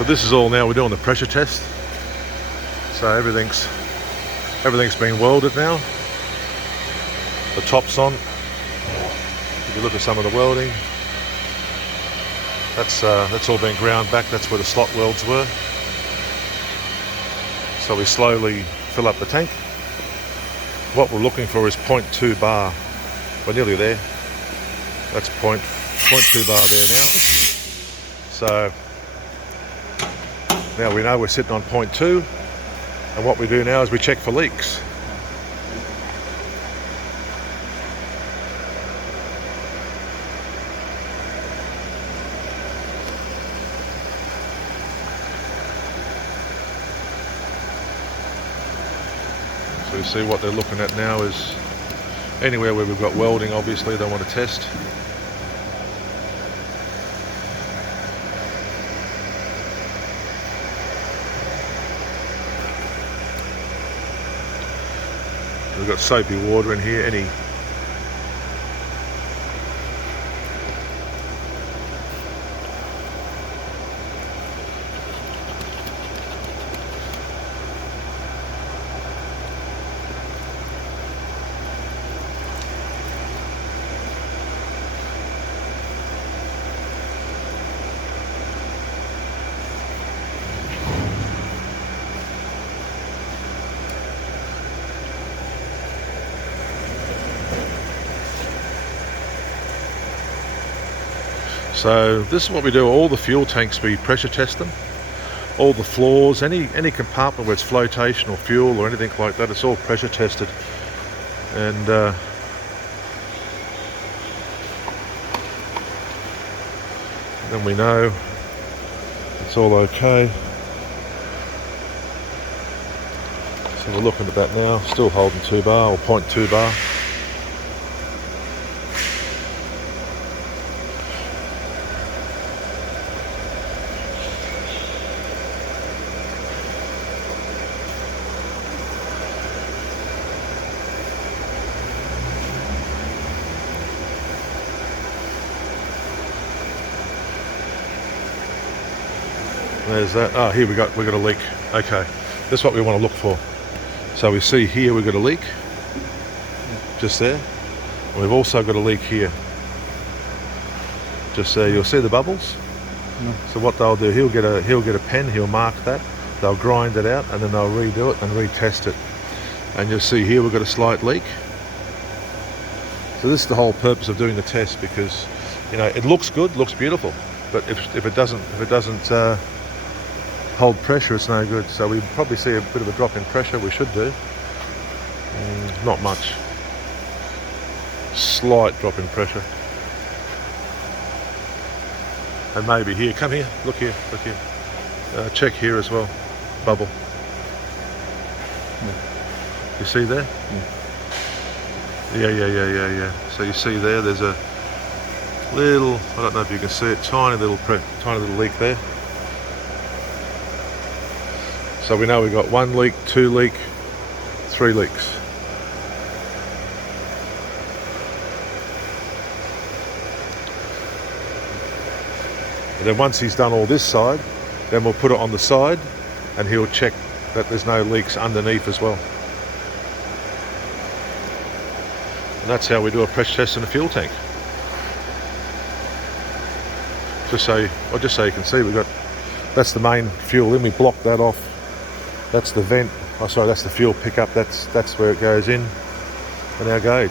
So this is all now, we're doing the pressure test. So everything's been welded now. The top's on. If you look at some of the welding, that's all been ground back. That's where the slot welds were. So we slowly fill up the tank. What we're looking for is 0.2 bar. We're nearly there. That's 0.2 bar there now. So now we know we're sitting on 0.2, and what we do now is we check for leaks. So you see what they're looking at now is anywhere where we've got welding, obviously they want to test. We've got soapy water in here, So this is what we do. All the fuel tanks, we pressure test them. All the floors, any compartment where it's flotation or fuel or anything like that, it's all pressure tested. And then we know it's all okay. So we're looking at that now, still holding 2 bar or 0.2 bar. There's that. Oh, here we got a leak. Okay, that's what we want to look for. So we see here we've got a leak, just there. And we've also got a leak here, just there. You'll see the bubbles. No. So what they'll do, he'll get a pen, he'll mark that. They'll grind it out, and then they'll redo it and retest it. And you'll see here we've got a slight leak. So this is the whole purpose of doing the test, because it looks good, looks beautiful, but if it doesn't hold pressure, it's no good. So we probably see a bit of a drop in pressure. We should do. Not much. Slight drop in pressure. And maybe here. Come here. Look here. Look here. Check here as well. Bubble. Yeah. You see there? Yeah. So you see there's a little, I don't know if you can see it, tiny little leak there. So we know we've got 1 leak, 2 leak, 3 leaks. And then once he's done all this side, then we'll put it on the side and he'll check that there's no leaks underneath as well. And that's how we do a pressure test in a fuel tank. Just so you can see, that's the main fuel in. We block that off. That's the vent. Oh, sorry, that's the fuel pickup. That's where it goes in, and our gauge.